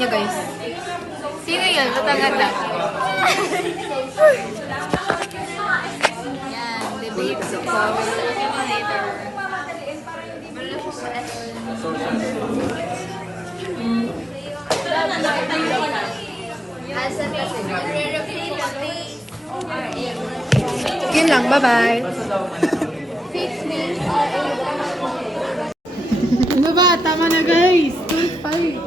niya, guys. Sino yun? Matanganda. Yan, debate sa power. Later. Yun lang, bye-bye. Ano ba? Tama na, guys. Don't fight.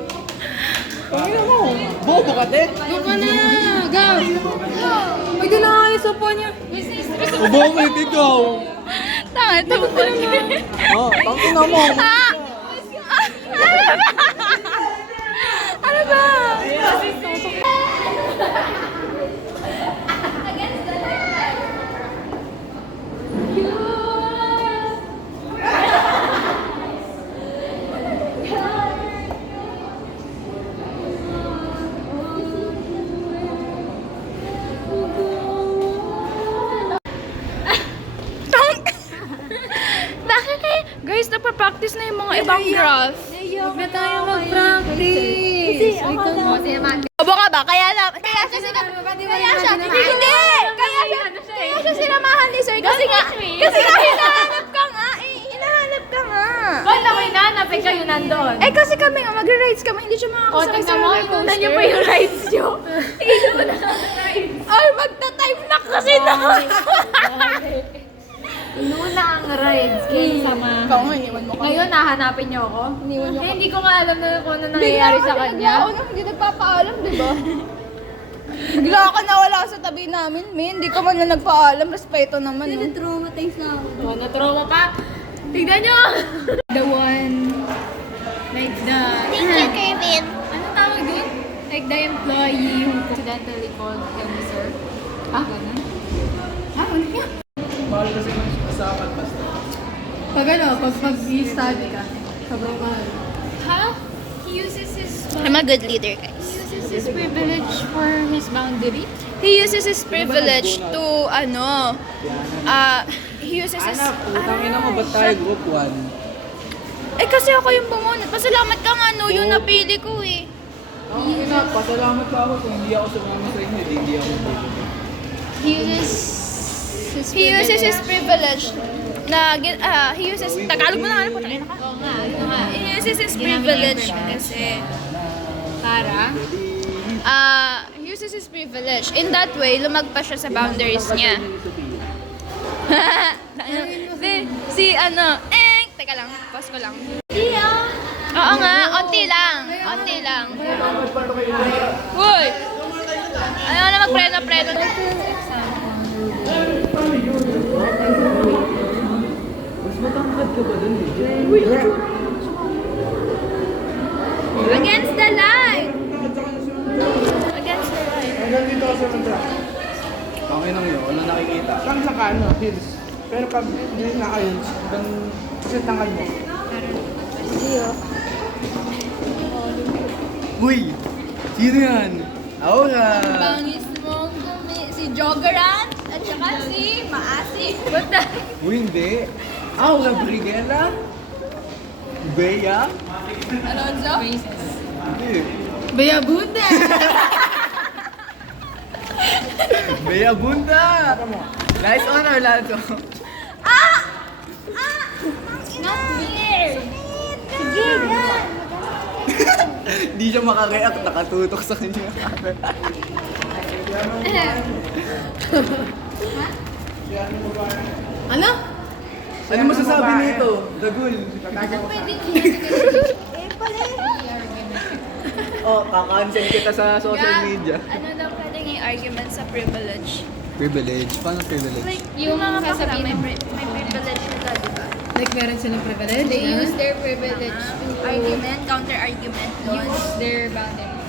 Pangina mo! Bobo ka, te! Go ka na! Go! Ay, doon na nga yung sopo niya. Ubomit ikaw! Tanga, ito po niya. Oh, tangina mo! Ano ba? Bakit eh? Guys, nagpa-practice na yung mga ibang graph. Huwag na tayo mag-practice. Bobo ka ba? Kaya siya sinamahan ni sir. Kasi nga hinahanap ka nga eh. Hinahanap ka nga. Ba't ako hinahanap? Eh, kayo nandun. Eh kasi kami nga, magre-rides kami. Hindi siya O, makakasakay sa tingnan mo, roller inunan coaster. niyo pa yung rides niyo. Inunan na Ay, magta-time na kasi na. Inuna ang rides kaysa mga... Ikaw nga, iniwan mo kami. Ngayon, nahanapin niyo ako? Iniwan niyo Eh, hindi ko nga alam na kung ano nangyayari sa kanya. Hindi nagpapaalam, di ba? Bigla ka nawala sa tabi namin, Min. Hindi ka man na nagpaalam. Respeto naman. Na-traumatize na ako. O, na-trauma pa. Tignan niyo! The one, like the... Thank you, Kevin. Ano tawag dun? Like the employee who accidentally called him sir. Ah, ganun? Ah, ulit niya. Mahal kasi masapat basta. Pag ano, pag mag-study ka, sobrang mahal. Huh? He uses his... I'm a good leader, guys. He uses his privilege for his boundary? He uses his privilege to, he uses his... Anak, utangin mo ba't tayo group 1? Eh, kasi ako yung bumunot. Pasalamat ka nga, no, yung napili ko eh. Ang ina, pasalamat ka ako kung hindi ako sumama sa inyo, hindi ako pwede. He uses his privilege na, he uses, Tagalog mo na nga, putangin na ka. Oo nga, ito nga. He uses his privilege kasi, he uses his privilege. In that way, lumagpas siya sa boundaries niya. Teka lang, pause ko lang. Oo nga, onti lang. Uy! Ayaw na magpreno-preno. Mas matangkad ka ba dun, eh? Against the light! Against the light. Nandito ako sa manda. Okay lang yun, wala nakikita. Kang saka ano, hills. Pero pag hindi naka-hills, kasi tangkad mo. Uy! Sino yan? Ako nga! Bangis mong si Joggeran at saka si Maasi. What the? Uy, hindi. Ako nga, Brigela? Bea? Alonzo? Hindi. Bea Buda! Bea Bunda! Nice honor, Lanzo. Not here! Sige, yan! Hindi siya makareact, nakatutok sa kanya. Ano? Ano masasabi nito? Dagul. Oh, kakancel kita sa social media. Ano daw pwedeng i-argument sa privilege? Privilege? Paano privilege? Like, Yung mga bakla, sasabihin may privilege sila, di ba? Like, meron silang privilege? They use their privilege to argument, counter-argument doon. use their boundary.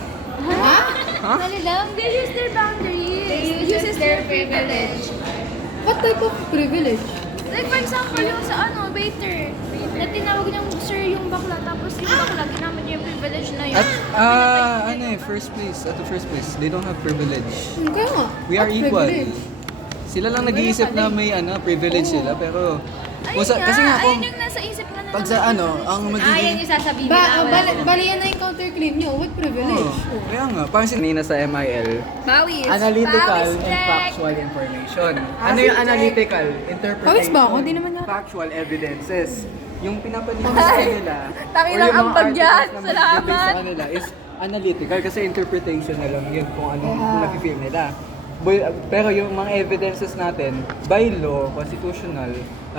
Ha? Dali lang, they use their boundaries. They uses their privilege. What type of privilege? Like for example, yung sa waiter, na tinawag niyang sir yung bakla, tapos yung bakla, ginamit niya yung privilege na yun. At, first place, at the first place, they don't have privilege. Kaya nga. We are What equal. privilege? Sila lang nag-iisip na may privilege sila, pero... Ayun kasi nga, ayun yung nasa isip nga na Pag sa naman. ang Yan magiging... yung sasabihin nila. Bali yan na yung counterclaim nyo. What privilege? Kaya nga, parang sinina sa MIL, Bawis. analytical Bawis and check. factual information. Ano yung analytical? Interpretation. Pawis ba ako? Di naman na. Factual evidences. Yung pinapaniwas sa kanila, Tangin or ng yung mga ambag yan. articles na Salamat. mag-debate sa kanila is analytical kasi interpretation na lang yun kung anong nafe-feel nila. Pero yung mga evidences natin, by law, constitutional,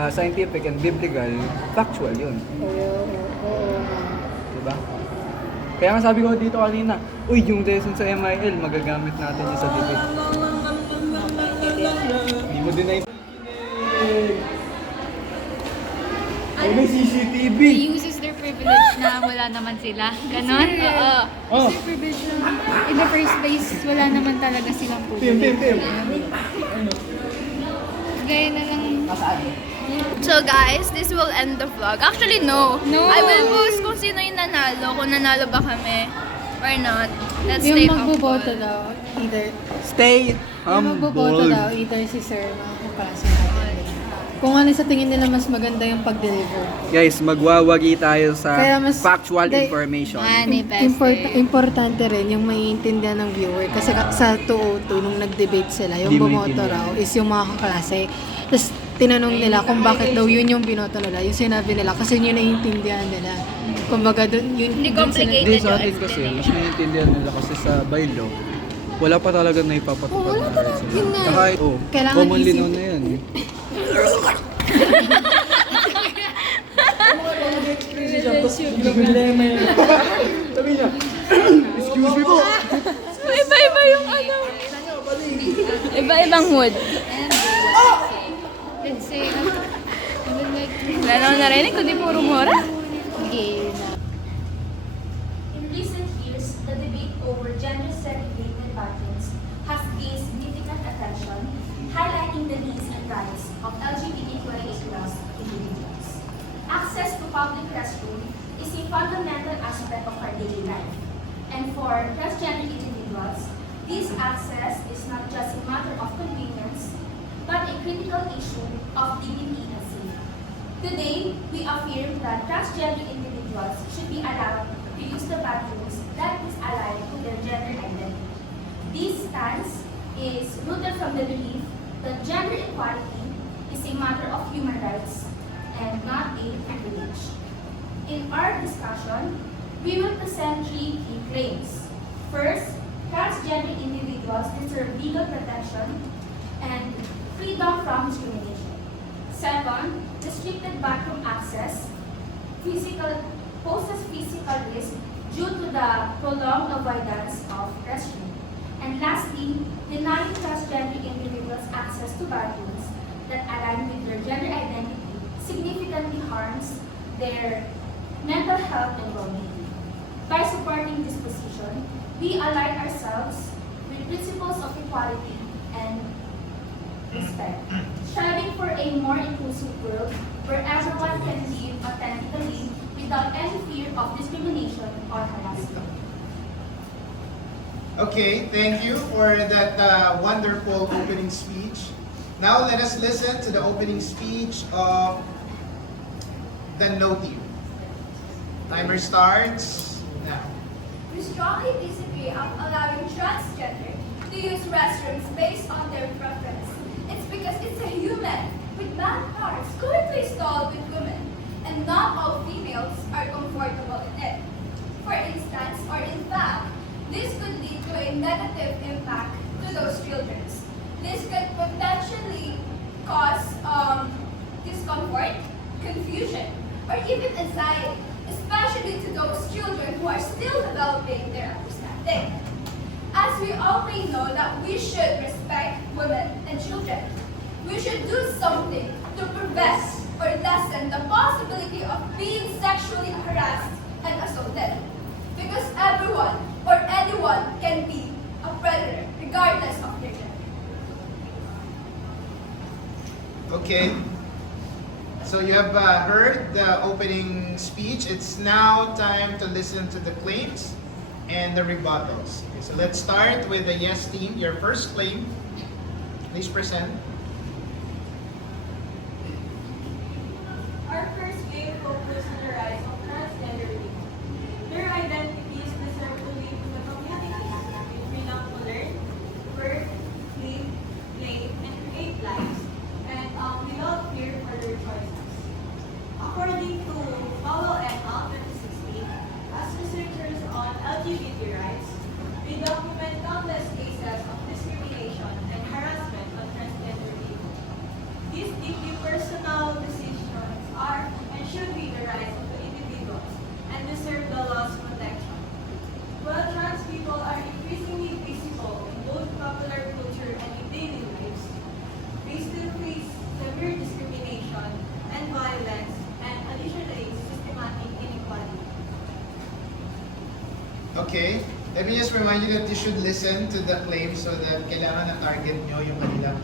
scientific, and biblical, factual yun. Diba? Kaya nga sabi ko dito kanina, uy, yung lesson sa MIL, magagamit natin yun sa debate. Hindi mo din na Ay, may CCTV! He uses their privilege na wala naman sila. Ganon? Oo. Oh, Privilege na. In the first place, wala naman talaga silang Tim. privilege. Gaya na lang. So guys, this will end the vlog. Actually, no. No. I will post kung sino yung nanalo. Kung nanalo ba kami or not. Let's Yung stay magboboto humble. daw, either, Stay yung magboboto daw, either si Sir, mga kaklase natin. Kung ano sa tingin nila mas maganda yung pag-deliver. Guys, magwawagi tayo sa Kaya mas- factual Day- information. Importante rin yung maiintindihan ng viewer. Kasi sa 202, nung nag-debate sila, yung Hindi bumoto maintindihan. raw is yung mga kaklase. Tapos tinanong nila kung bakit daw yun yung binoto nila. Yung sinabi nila kasi yun yung naiintindihan nila. Kumbaga dun, yun, Hindi dun sila- complicated. Hindi sa atin kasi, mas naiintindihan nila kasi sa bylaw, wala pa talaga na ipapatupad Oh, wala na talaga. rights. Yun nga. Saka, Kailangan commonly isip- known na yan. Sabi niya, excuse me po. Iba-iba yung ano. Iba-ibang mood. Let's say, I would like to Wala naman narinig, kundi puro mura. give na. In recent years, the debate over gender-segregated bathrooms has gained significant attention, highlighting the needs and rights of LGBTQIA+ individuals. Access to public restroom is a fundamental aspect of our daily life. And for transgender individuals, this access is not just a matter of convenience, but a critical issue of dignity and safety. Today, we affirm that transgender individuals should be allowed to use the bathrooms that is aligned to their gender identity. This stance is rooted from the belief that gender equality is a matter of human rights and not a privilege. In our discussion, we will present 3 key claims. First, transgender individuals deserve legal protection and freedom from discrimination. Second, restricted bathroom access poses physical risk due to the prolonged avoidance of restroom. And lastly, denying transgender individuals access to bathrooms that align with their gender identity significantly harms their mental health and well-being. By supporting this position, we align ourselves with principles of equality and respect, striving for a more inclusive world where everyone can live authentically without any fear of discrimination or harassment. Okay, thank you for that wonderful opening speech. Now let us listen to the opening speech of the no team. Timer starts now. We strongly disagree of allowing transgender to use restrooms based on their preference. It's because it's a human with man parts currently installed with women, and not all females are comfortable in it. For instance, or in fact, this could lead to a negative impact to those children. This could potentially cause discomfort, confusion, or even anxiety, especially to those children who are still developing their understanding. As we all may know that we should respect women and children, we should do something to prevent or lessen the possibility of being sexually harassed and assaulted. Because everyone or anyone can be a predator regardless of their gender. Okay. So you have heard the opening speech. It's now time to listen to the claims and the rebuttals. Okay, so let's start with the yes team. Your first claim. Please present. Our first claim remind you that you should listen to the claim so that kailangan na target nyo yung kanilang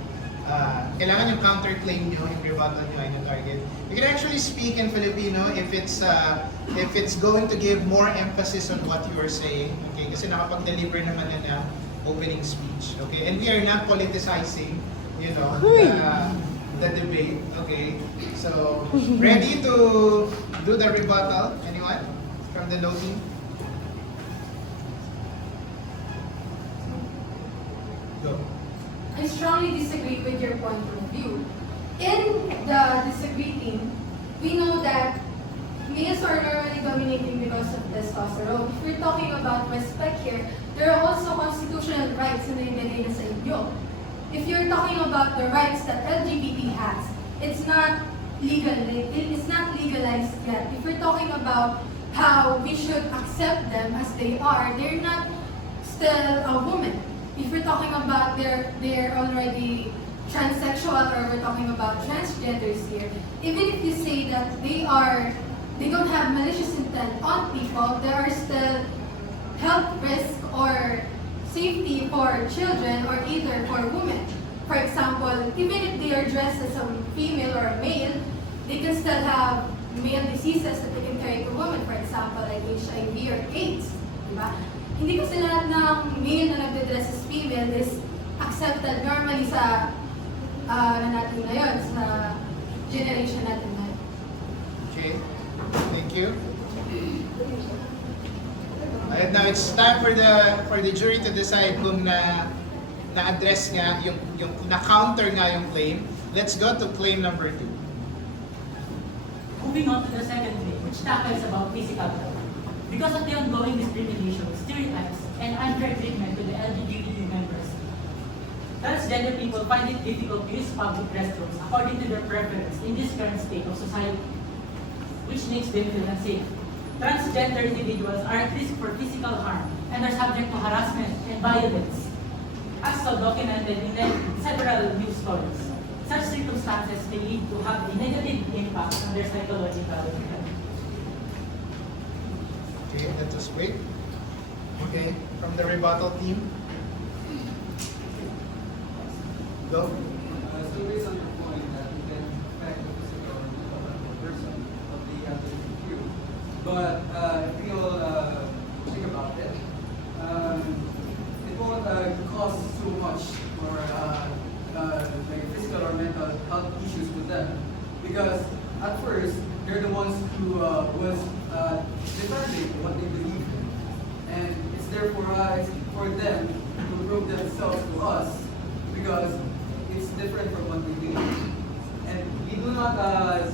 kailangan yung counterclaim nyo, yung rebuttal nyo ay na-target. You can actually speak in Filipino if it's going to give more emphasis on what you are saying. Okay, kasi nakapag-deliver naman na ng opening speech. Okay, and we are not politicizing, you know, the debate. Okay, so ready to do the rebuttal? Anyone from the no team? Go. I strongly disagree with your point of view. In the disagreeing, we know that males are normally dominating because of testosterone. If we're talking about respect here, there are also constitutional rights na nilagay na sa inyo. If you're talking about the rights that LGBT has, it's not legal. It's not legalized yet. If we're talking about how we should accept them as they are, they're not still a woman. If we're talking about they're already transsexual, or we're talking about transgenders here, even if you say that they don't have malicious intent on people, there are still health risk or safety for children or either for women. For example, even if they are dressed as a female or a male, they can still have male diseases that they can carry to women. For example, like HIV or AIDS. Diba? Hindi kasi lahat ng male na nagdedress as female is accepted normally sa natin ngayon, sa generation natin ngayon. Okay, thank you. And now it's time for the jury to decide kung na-address nga yung na-counter nga yung claim. Let's go to claim number 2. Moving on to the second claim, which tackles about physical health. Because of the ongoing discrimination, stereotypes, and unfair treatment to the LGBTQ members, transgender people find it difficult to use public restrooms according to their preference in this current state of society, which makes them feel unsafe. Transgender individuals are at risk for physical harm and are subject to harassment and violence, as so documented in several news stories. Such circumstances may lead to have a negative impact on their psychological health. Okay, that was great. Okay, from the rebuttal team. Go. So based on your point that you can affect the physical of a person of the LGBTQ, but if you'll think about it, it won't cause too much for like physical or mental health issues with them, because at first they're the ones who was defending what they believe in, and it's there for them to prove themselves to us, because it's different from what we do. And we do not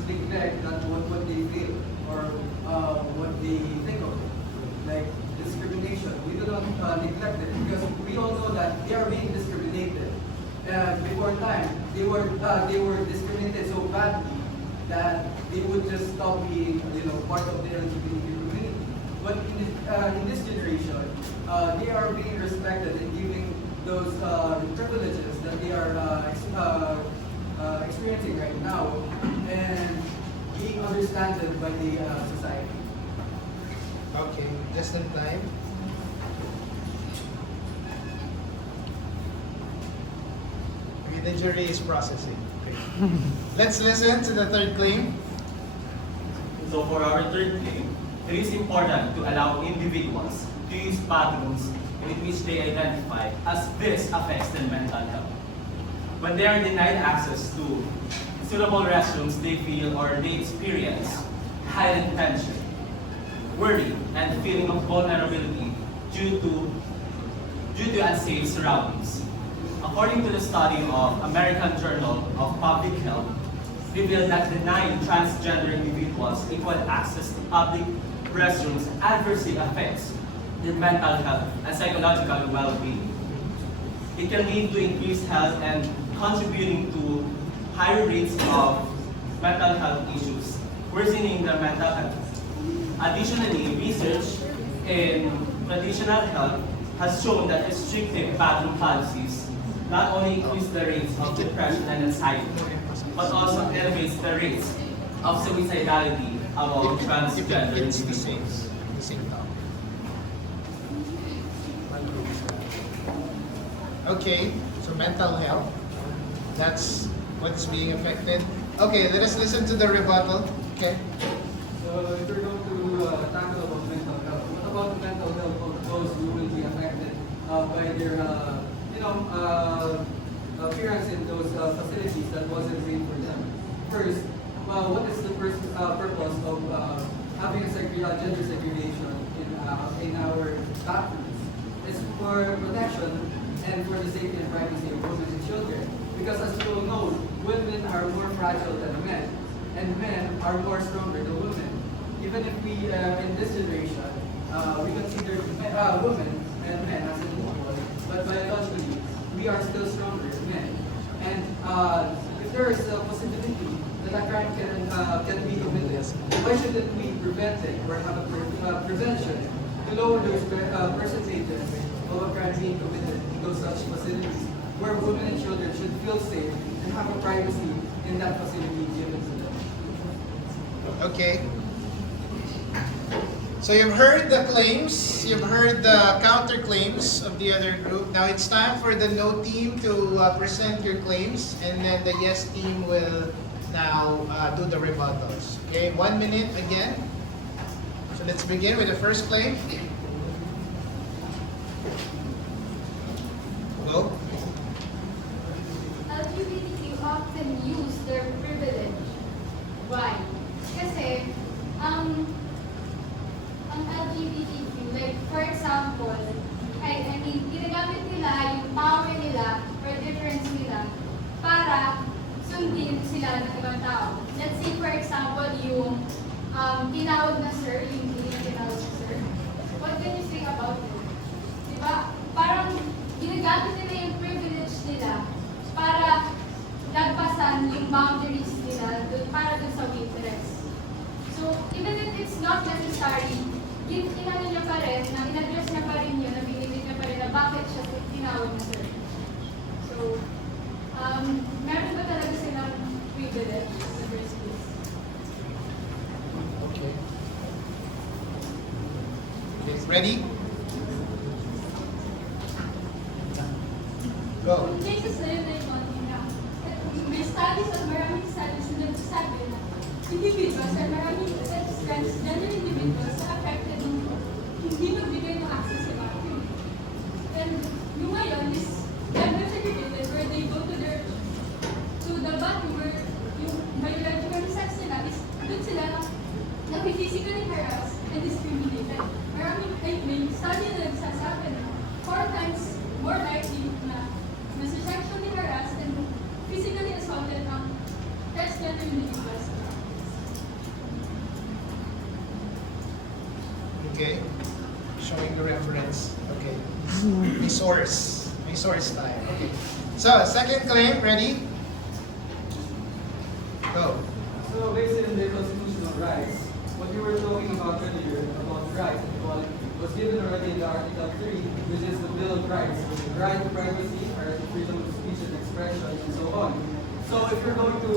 neglect that what they feel or what they think of it. Like discrimination, we do not neglect it, because we all know that they are being discriminated. Before time, they were discriminated so badly that they would just stop being, part of the LGBT community. But in this generation, they are being respected and giving those privileges that they are experiencing right now, and being understood by the society. Okay, just in time. Okay, the jury is processing. Okay. Let's listen to the third claim. So for our third claim, it is important to allow individuals to use bathrooms in which they identify as this affects their mental health. When they are denied access to suitable restrooms, they feel or they experience heightened tension, worry, and feeling of vulnerability due to unsafe surroundings. According to the study of American Journal of Public Health, revealed that denying transgender individuals equal access to public restrooms adversely affects their mental health and psychological well-being. It can lead to increased health and contributing to higher rates of mental health issues, worsening their mental health. Additionally, research in traditional health has shown that restrictive bathroom policies not only increase the rates of depression and anxiety, but also elevates the rates of suicidality among transgender It's the individuals. same topic. Okay, so mental health. That's what's being affected. Okay, let us listen to the rebuttal. Okay. So if we're going to tackle about mental health, what about the mental health of those who will be affected by their, appearance in those facilities that wasn't made for them? First, what is the first purpose of having a gender segregation in our bathrooms? It's for protection and for the safety and privacy of women and children. Because as you all know, women are more fragile than men, and men are more stronger than women. Even if we, in this generation, we consider women and men as equal, but biologically, we are still stronger than men. And if there is a possibility that a crime can be committed, why shouldn't we prevent it or have a prevention to lower those percentages of a crime being committed in those such facilities, where women and children should feel safe and have a privacy in that facility given to them? Okay. So you've heard the claims, you've heard the counterclaims of the other group. Now it's time for the no team to present your claims, and then the yes team will now do the rebuttals. Okay, 1 minute again. So let's begin with the first claim. Go. LGBTQ often use their privilege. Why? Kasi, ang LGBTQ, like for example, I mean, ginagamit nila yung power nila or difference nila para sundin sila ng ibang tao. Let's say for example, yung tinawag na sir, yung hindi na tinawag na sir. What can you say about it? Diba? Parang ginagamit nila yung privilege nila para lagpasan yung boundaries nila para dun sa waitress. So, even if it's not necessary, inano niya pa rin, in-address niya pa rin yun, nabinibig niya pa rin na bakit siya tinawag na sir. So, meron ba talaga silang privilege sa first place? Okay. Okay, ready? Go. Yung cases na yun na yung na, may studies at maraming studies na nagsasabi na individuals at maraming transgender individuals na affected ng hindi magbigay ng access sa bathroom. And yung ngayon is gender segregated where they go to the bathroom where yung biological sex nila is doon sila na physically harassed and discriminated. May study na nagsasabi na 4 times more likely na sexually harassed and physically assaulted ang transgender individuals. Okay. Showing the reference. Okay. May source tayo. Okay. So, second claim, ready? Go. So based on the constitutional rights, what we were talking about earlier about rights and equality was given already in the Article 3, which is the Bill of Rights, the right to privacy, right to freedom of speech and expression, and so on. So if you're going to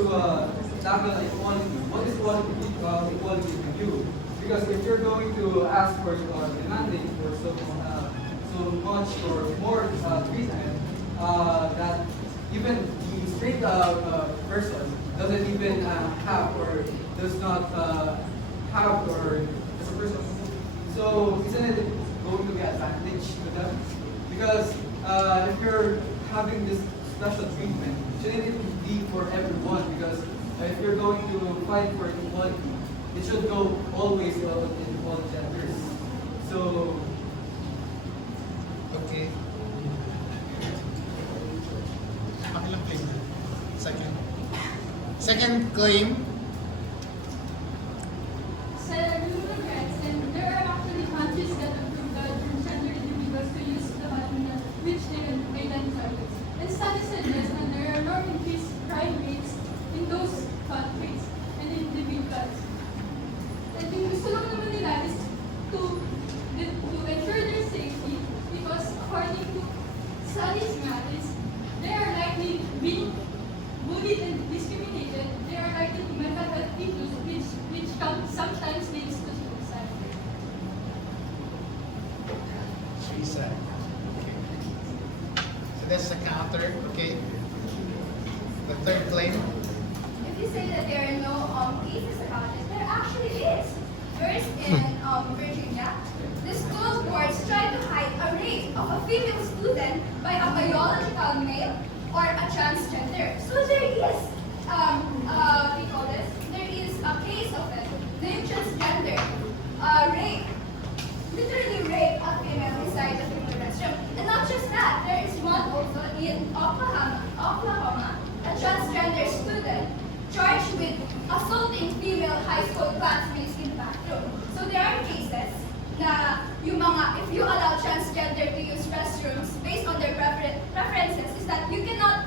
tackle equality, what is equality to you? Because if you're going to ask for demanding for so much or more treatment, that even the straight person doesn't even have or does not have or as a person. So isn't it going to be advantage to them? Because if you're having this special treatment, shouldn't it be for everyone? Because if you're going to fight for equality, it should go always in all genders. So Okay. Pakilang claim na. Second claim. Sa human rights, and there are actually countries that approve the transgender individuals to use the bathroom which they can identify with. And studies suggest that there are more increased crime rates in those countries and individuals. And yung gusto lang naman nila is to ensure their safety because according to studies nga is they are likely being bullied and discriminated. They are likely to mental health issues which sometimes leads to suicide. Suicide. Okay. So this is a counter, okay? The third claim. If you say that there are no cases about it, there actually is. First, in Virginia, the school boards tried to hide a rape of a female student by a biological male or a transgender. So there is, we call this, there is a case of it, named transgender, rape, literally rape a female inside the female restroom. And not just that, there is one also in Oklahoma, a transgender student charged with assaulting female high school classmates in the bathroom. So there are cases na yung mga, if you allow transgender to use restrooms based on their preferences, is that you cannot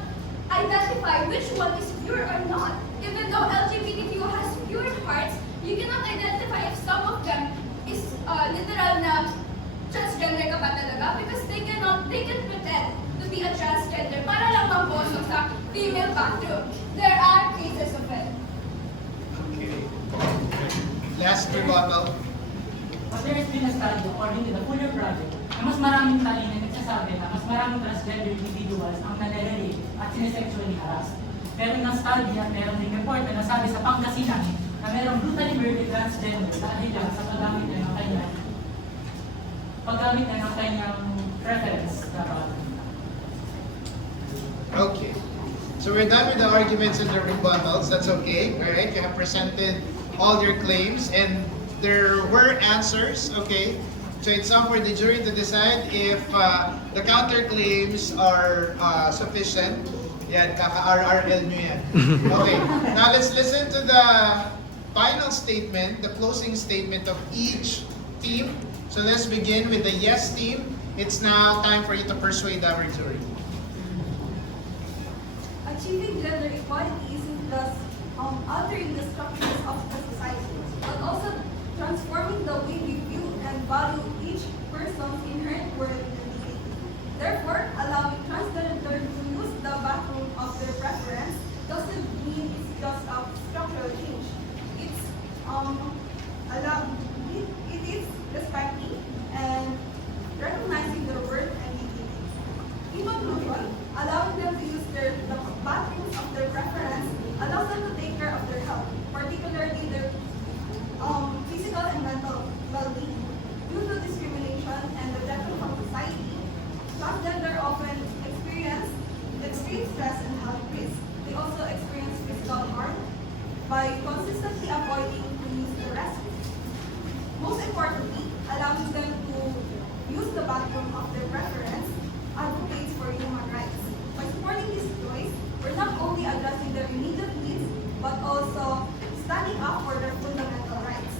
identify which one is pure or not. Even though LGBTQ has pure hearts, you cannot identify if some of them is literal na transgender ka ba talaga, because they can pretend to be a transgender para lang mamboso sa female bathroom. There are cases of it. Okay. Last rebuttal. But there has been a study according to the Fuller Project na mas maraming tali na nagsasabi na mas maraming transgender individuals ang nangyayari at sinesexually harassed. Pero ng study at meron ding report na nasabi sa Pangasinan na merong brutally murdered transgender dahil lang sa paggamit na ng kanyang preference na bago. Okay. So we're done with the arguments and the rebuttals. That's okay. All right. You have presented all your claims and there were answers. Okay. So it's up for the jury to decide if the counterclaims are sufficient. Yan, kaka-RRL nyo yan. Okay. Now let's listen to the final statement, the closing statement of each team. So let's begin with the yes team. It's now time for you to persuade our jury. Achieving gender equality isn't just altering the structures of the society, but also transforming the way we view and value each person's inherent worth and dignity. Therefore, allowing transgender to use the bathroom of their preference doesn't mean it's just a structural change. It's it is respecting and recognizing their worth and dignity. In conclusion, allowing them to use the bathrooms of their preference allows them to take care of their health, particularly their physical and mental well-being. Due to discrimination and rejection from society, transgender often experience extreme stress and health risks. They also experience physical harm by consistently avoiding to use the restroom. Most importantly, allowing them to use the bathroom of their preference advocates for human rights. By supporting this choice, we're not only addressing their immediate needs, but also standing up for their fundamental rights.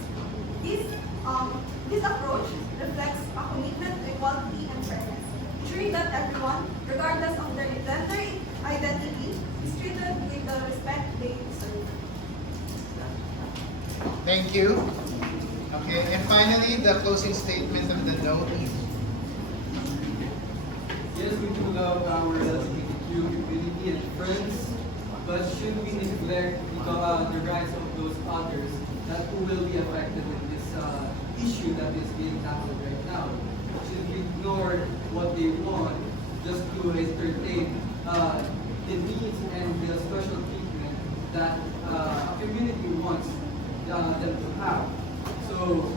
This approach reflects a commitment to equality and fairness, ensuring that everyone, regardless of their gender identity, is treated with the respect they deserve. Thank you. Okay, and finally, the closing statement of the no. Yes, we do love our LGBTQ community and friends, but should we neglect the rights of those others that who will be affected in this issue that is being tackled right now? Should we ignore what they want just to entertain the needs and the special treatment that a community wants them to have? So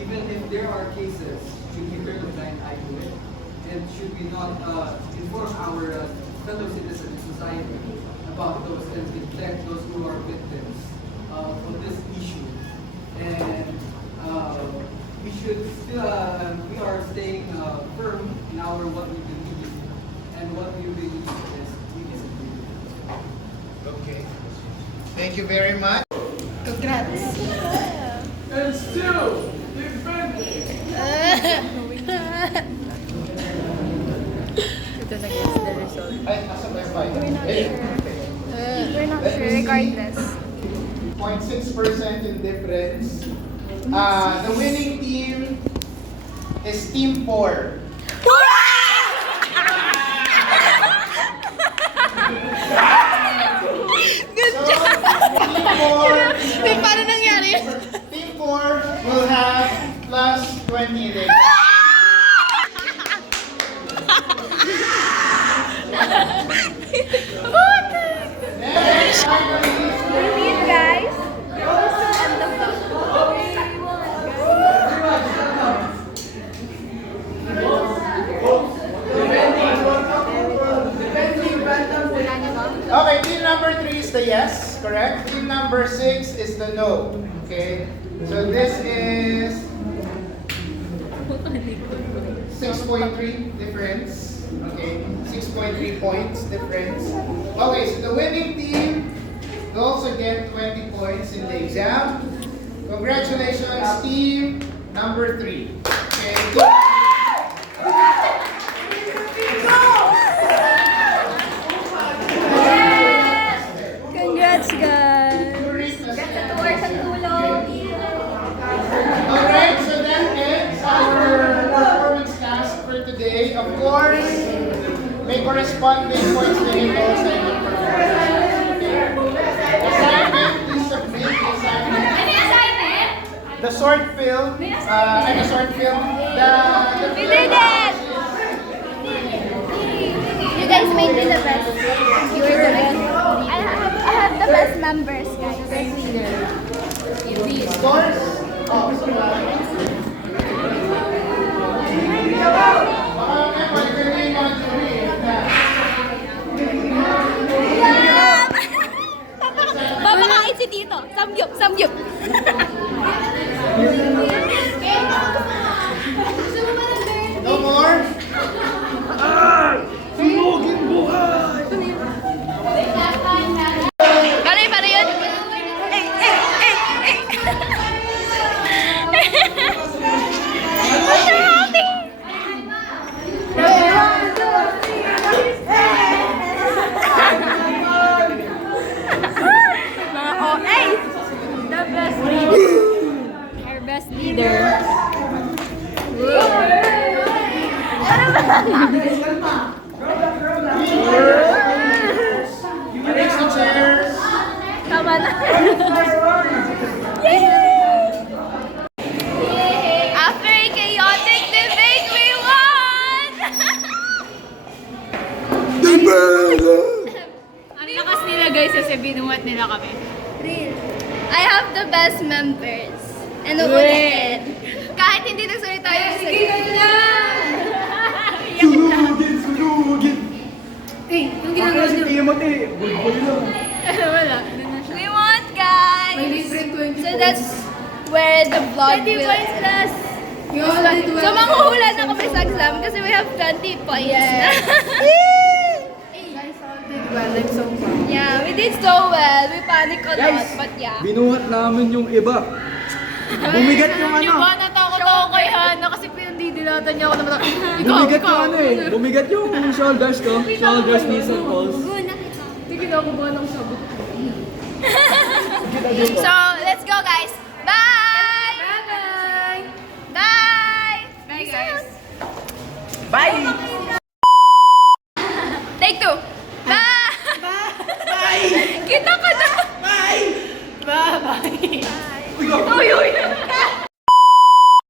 even if there are cases, should we turn a blind eye to it? And should we not inform our fellow citizens in society about those and protect those who are victims of this issue? And we should still, we are staying firm in our what we believe, and what we believe is we disagree. Okay. Thank you very much. Congrats! And still defending. Ito na guys, the result. Ay, asa ba yung five? We're not sure, regardless. 0.6% in difference. The winning team is Team 4. Paano nangyari? Team 4 will have plus 20 rating. Guys, end of the Okay, team number 3 is the yes, correct? Team number 6 is the no. Okay, so this is 6.3 difference. Okay, 6.3 points difference. Okay, so the winning team will also get 20 points in the exam. Congratulations, team number 3. Okay. Congrats, guys. Alright, so that ends our performance task for today. Of course, may corresponding points na rin po sa inyong performance. Assignment, please submit the assignment. The short film, We did it! You guys made me the best. You were the best. I have the best members, guys. scores. Oh, so Papakain si Tito. Samgyup, samgyup. no more? Paano yun? What's happening? Mga OA! The best leader. Our best leader. Arrange the chairs. Tama na. After a chaotic debate, we won! Ang lakas nila guys kasi binuhat nila kami. I have the best members. And ulitin. Kahit hindi nagsalita yung sige na! Sunugin! Yung Bakit si Timothy? Bulbul lang. Wala. We won, guys! So that's where the vlog will end. So manghuhula na kami sa exam kasi we have 20 points. Yes. Yeah, we did so well. We panic a lot, but yeah. Binuhat namin yung iba. Bumigat yung ano. Yung ba natakot ako kay Hana kasi pinandidilatan niya ako na mata. Bumigat yung ano eh. Bumigat yung shoulders ko. Shoulders, knees, and balls. Hindi ako ba ng sabot? So,